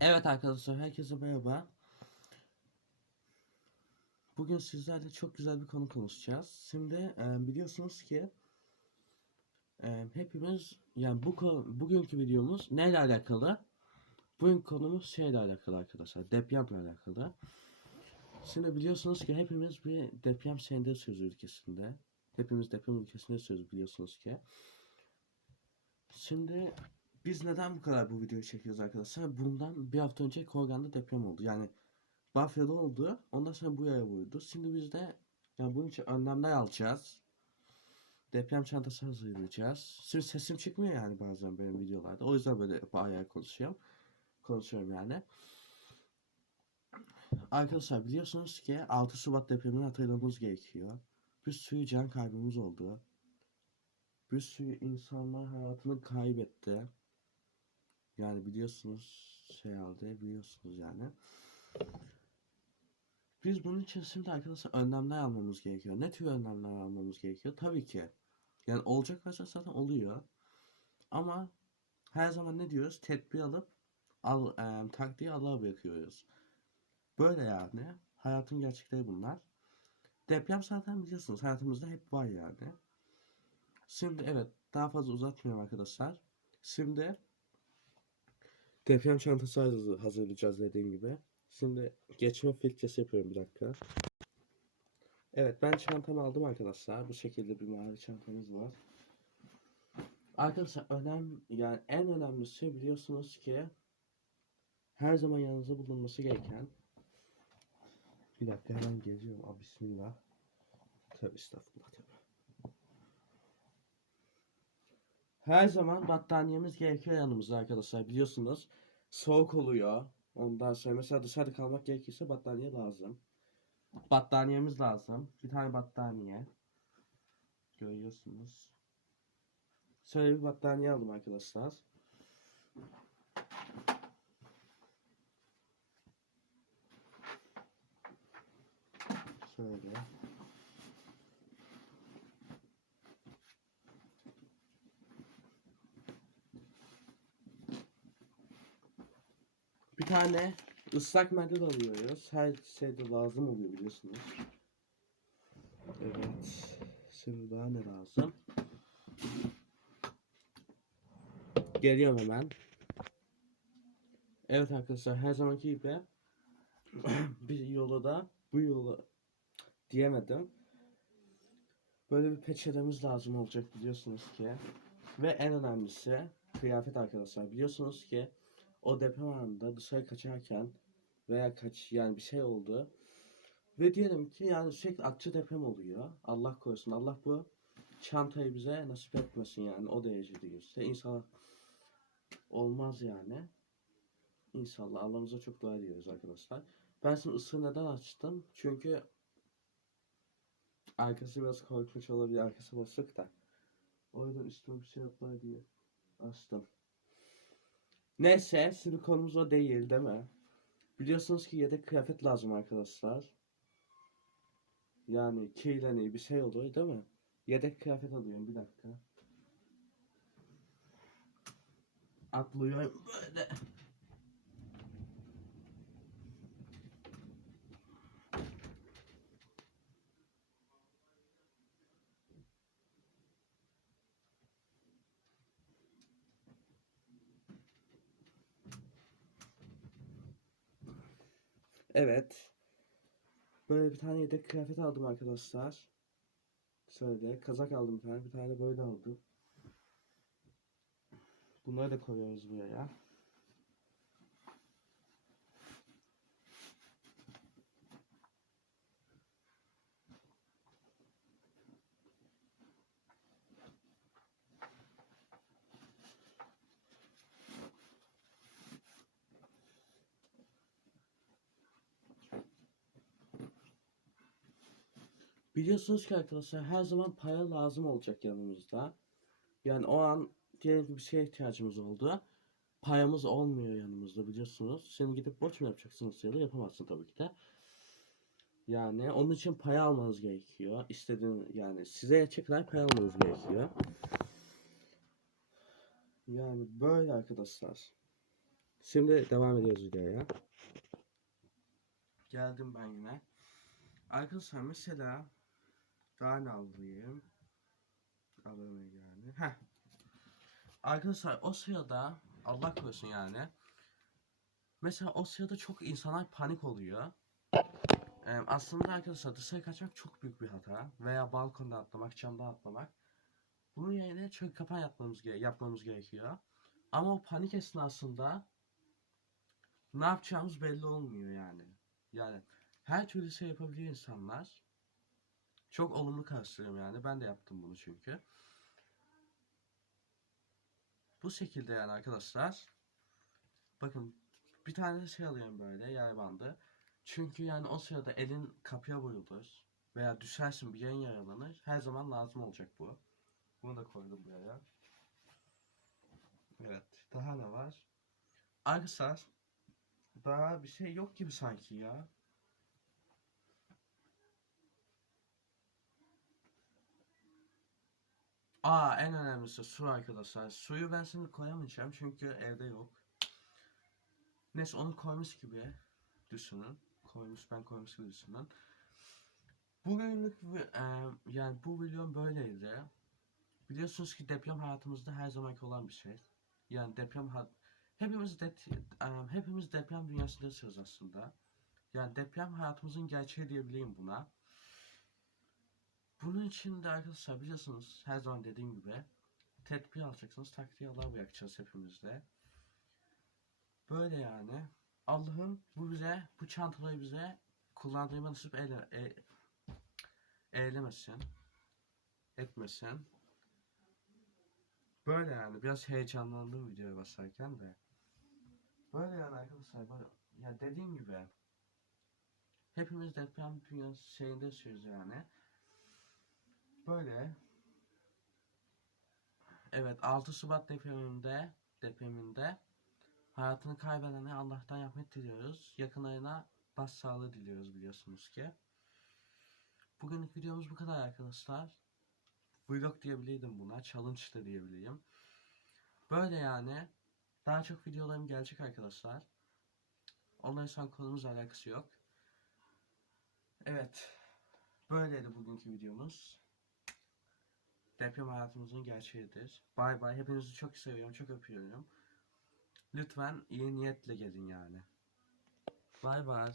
Evet arkadaşlar herkese merhaba. Bugün sizlerle çok güzel bir konu konuşacağız. Şimdi e, biliyorsunuz ki e, hepimiz yani bu bugünkü videomuz neyle alakalı? Bugünkü konumuz şeyle alakalı arkadaşlar. Depremle alakalı. Şimdi biliyorsunuz ki hepimiz bir deprem senede yaşıyoruz ülkesinde. Hepimiz deprem ülkesinde yaşıyoruz biliyorsunuz ki. Şimdi biz neden bu kadar bu videoyu çekiyoruz arkadaşlar? Bundan bir hafta önce Korgan'da deprem oldu. Yani Bafra'da oldu. Ondan sonra bu yaya vurdu. Şimdi biz de yani bunun için önlemler alacağız. Deprem çantası hazırlayacağız. Şimdi sesim çıkmıyor yani bazen benim videolarda. O yüzden böyle bayağı konuşuyorum. Konuşuyorum yani. Arkadaşlar biliyorsunuz ki 6 Şubat depremini hatırlamamız gerekiyor. Bir sürü can kaybımız oldu. Bir sürü insanlar hayatını kaybetti. Yani biliyorsunuz şey aldı biliyorsunuz yani. Biz bunun için şimdi arkadaşlar önlemler almamız gerekiyor. Ne tür önlemler almamız gerekiyor? Tabii ki. Yani olacak varsa zaten oluyor. Ama her zaman ne diyoruz? Tedbir alıp al, e, taktiği Allah'a bırakıyoruz. Böyle yani. Hayatın gerçekleri bunlar. Deprem zaten biliyorsunuz hayatımızda hep var yani. Şimdi evet daha fazla uzatmıyorum arkadaşlar. Şimdi deprem çantası hazır- hazırlayacağız dediğim gibi. Şimdi geçme filtresi yapıyorum bir dakika. Evet ben çantamı aldım arkadaşlar. Bu şekilde bir mavi çantamız var. Arkadaşlar önem yani en önemlisi biliyorsunuz ki her zaman yanınızda bulunması gereken bir dakika hemen geziyorum. Aa, bismillah. Tövbe estağfurullah Her zaman battaniyemiz gerekiyor yanımızda arkadaşlar biliyorsunuz. Soğuk oluyor. Ondan sonra mesela dışarıda kalmak gerekirse battaniye lazım. Battaniyemiz lazım. Bir tane battaniye. Görüyorsunuz. Şöyle bir battaniye aldım arkadaşlar. Şöyle. Bir tane ıslak mendil alıyoruz. Her şeyde lazım oluyor biliyorsunuz. Evet. Şimdi daha ne lazım? Geliyorum hemen. Evet arkadaşlar her zamanki gibi bir yolu da bu yolu diyemedim. Böyle bir peçetemiz lazım olacak biliyorsunuz ki. Ve en önemlisi kıyafet arkadaşlar. Biliyorsunuz ki o deprem anında dışarı kaçarken veya kaç yani bir şey oldu. Ve diyelim ki yani sürekli akça deprem oluyor. Allah korusun. Allah bu çantayı bize nasip etmesin yani o derecede görse. İnşallah olmaz yani. İnşallah Allah'ımıza çok dua ediyoruz arkadaşlar. Ben şimdi ısığı neden açtım? Çünkü arkası biraz korkunç olabilir. Arkası basık da. O yüzden üstüme bir şey yapma diye açtım. Neyse şimdi konumuz o değil değil mi? Biliyorsunuz ki yedek kıyafet lazım arkadaşlar. Yani kirleniyor bir şey oluyor değil mi? Yedek kıyafet alıyorum bir dakika. Atlıyorum böyle. Evet. Böyle bir tane yedek kıyafet aldım arkadaşlar. Şöyle kazak aldım bir tane. Bir tane böyle aldım. Bunları da koyuyoruz buraya. Biliyorsunuz ki arkadaşlar her zaman para lazım olacak yanımızda. Yani o an diyelim ki bir şeye ihtiyacımız oldu. Paramız olmuyor yanımızda biliyorsunuz. Şimdi gidip borç mu yapacaksınız ya da yapamazsın tabii ki de. Yani onun için para almanız gerekiyor. İstediğin yani size yetecek kadar para almanız gerekiyor. Yani böyle arkadaşlar. Şimdi devam ediyoruz videoya. Geldim ben yine. Arkadaşlar mesela ne alayım? Alalım yani. Heh. Arkadaşlar o sırada Allah korusun yani. Mesela o sırada çok insanlar panik oluyor. Ee, aslında arkadaşlar dışarı kaçmak çok büyük bir hata. Veya balkonda atlamak, camdan atlamak. Bunun yerine çök kapan yapmamız, gere- yapmamız gerekiyor. Ama o panik esnasında ne yapacağımız belli olmuyor yani. Yani her türlü şey yapabiliyor insanlar. Çok olumlu karşılıyorum yani. Ben de yaptım bunu çünkü. Bu şekilde yani arkadaşlar. Bakın bir tane şey alıyorum böyle yay bandı. Çünkü yani o sırada elin kapıya vurulur. Veya düşersin bir yerin yaralanır. Her zaman lazım olacak bu. Bunu da koydum buraya. Evet. Daha ne var? Arkadaşlar daha bir şey yok gibi sanki ya. Aa en önemlisi su arkadaşlar. Suyu ben şimdi koyamayacağım çünkü evde yok. Neyse onu koymuş gibi düşünün. Koymuş ben koymuş gibi düşünün. Bugünlük e, yani bu videom böyleydi. Biliyorsunuz ki deprem hayatımızda her zamanki olan bir şey. Yani deprem hepimiz de e, hepimiz deprem dünyasında yaşıyoruz aslında. Yani deprem hayatımızın gerçeği diyebileyim buna. Bunun için de arkadaşlar biliyorsunuz her zaman dediğim gibi tedbir alacaksınız. Taktiği Allah bırakacağız hepimizde. Böyle yani. Allah'ım bu bize, bu çantaları bize kullandığıma nasip eyle, e, eylemesin. Etmesin. Böyle yani. Biraz heyecanlandım videoya basarken de. Böyle yani arkadaşlar. Böyle, ya dediğim gibi hepimiz deprem dünyası şeyinde yaşıyoruz yani. Böyle. Evet 6 Şubat depreminde depreminde hayatını kaybedene Allah'tan rahmet diliyoruz. Yakınlarına başsağlığı diliyoruz biliyorsunuz ki. Bugünlük videomuz bu kadar arkadaşlar. Vlog diyebilirdim buna. Challenge da diyebileyim. Böyle yani. Daha çok videolarım gelecek arkadaşlar. Onların şu konumuzla alakası yok. Evet. Böyleydi bugünkü videomuz. Deprem hayatımızın gerçeğidir. Bay bay. Hepinizi çok seviyorum. Çok öpüyorum. Lütfen iyi niyetle gelin yani. Bay bay.